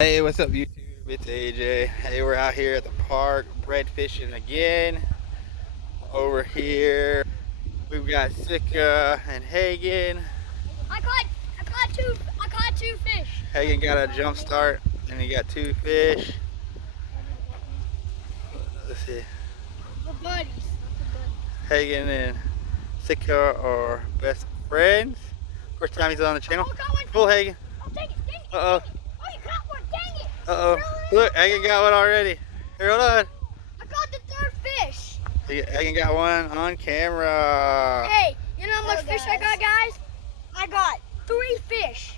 Hey, what's up YouTube? It's AJ. Hey, we're out here at the park bread fishing again. Over here we've got Sika and Hagen. I caught two fish. Hagen got a jump start and he got 2 fish. Let's see. We're buddies. Hagen and Sika are best friends. First time he's on the channel. Pull Hagen. Oh, dang it. Uh-oh. Oh, you caught one, dang it. Uh-oh. Look, Hagen got one already. Here, hold on. I caught the 3rd fish. Hagen got one on camera. Hey, you know how much fish I got, guys? I got 3 fish.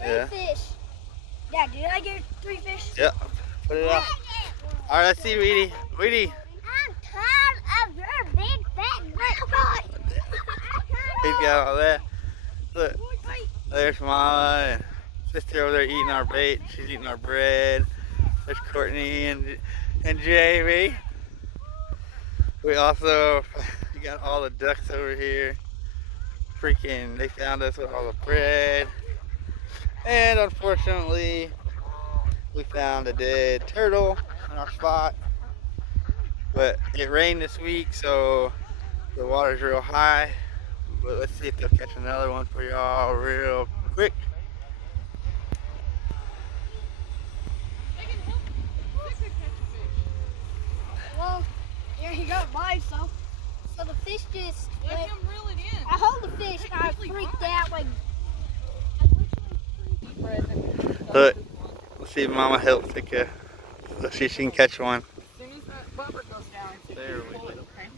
Yeah. Fish. Yeah, did I get 3 fish? Yep. Put it up. All right, let's see, Weedy. Weedy. I'm tired of your big fat butt. He's got all that. Look, there's Mama and Sister over there eating our bait. She's eating our bread. There's Courtney and Jamie. We also got all the ducks over here. Freaking, they found us with all the bread. And unfortunately, we found a dead turtle in our spot. But it rained this week, so the water's real high. But let's see if they'll catch another one for y'all real quick. Well, here he got by himself. So the fish just Let him reel it in. I hold the fish and I freaked out like Look, let's see if Mama helps Sika. Let's see if she can catch one. As soon as that bubber goes down, it's There we pull it, okay?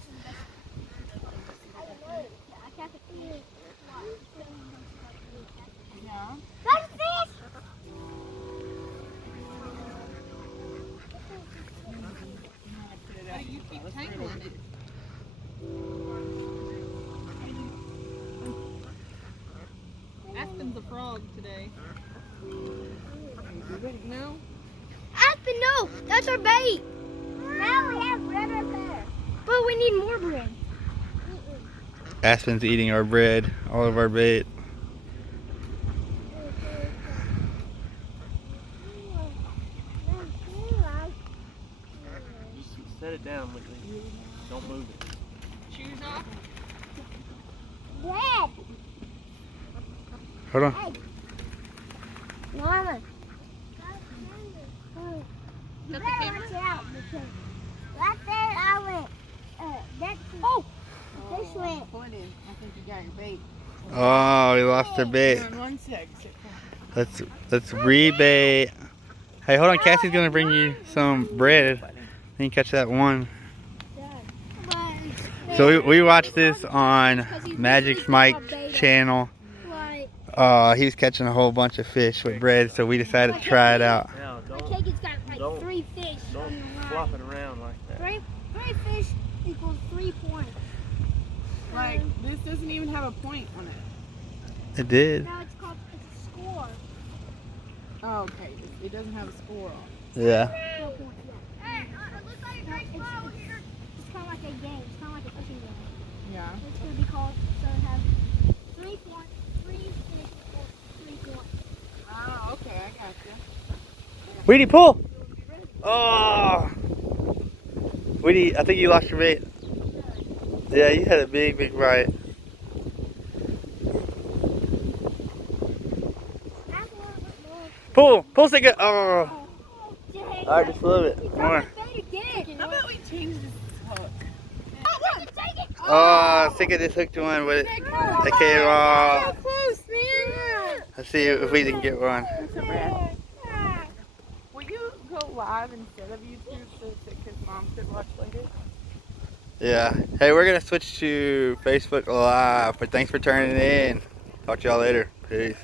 Yeah. That's fish! But you keep tangling it. Aspen's a frog today. No? Aspen, no! That's our bait! Now we have bread up there. But we need more bread. Aspen's eating our bread, all of our bait. Just set it down, Whitley. Don't move it. Shoes off? Bread! Hold on. Hey! Mama! Got the camera? Right there I went. That's fish went. Pull it in. I think you got your bait. Oh, we lost our bait. Hang on 1 sec. Let's rebait. Hey, hold on. Cassie's gonna bring you some bread. You can catch that one. So we watched this on Magic Mike's channel. He was catching a whole bunch of fish with bread, so we decided to try it out. Now, My don't, cake has got like don't- 3 fish. don't on the flop line. it around like that. 3 fish equals 3 points. Like, this doesn't even have a point on it. It did. Now it's a score. Oh, okay. It doesn't have a score on it. Yeah. No point, yeah. Hey, it looks like a great spot over here. It's kind of like a game. It's kind of like a fishing game. Yeah. It's going to be called, so it has 3 points, 3 fish equals 3 points. Oh, okay. I got you. Weedy, pull! Oh! Weedy, I think you lost your bait. Yeah, you had a big bite. That's a little bit more. Pull, Sika! Oh! Dang. I just love it. He More. dropped the bait again. How about we change this hook? Take it. Oh, Sika just hooked one with it. It came off. So close, man. Let's see if we can get one. Will you go live instead of YouTube so that his mom could watch later? Yeah. Hey, we're gonna switch to Facebook Live, but thanks for turning in. Talk to y'all later. Peace.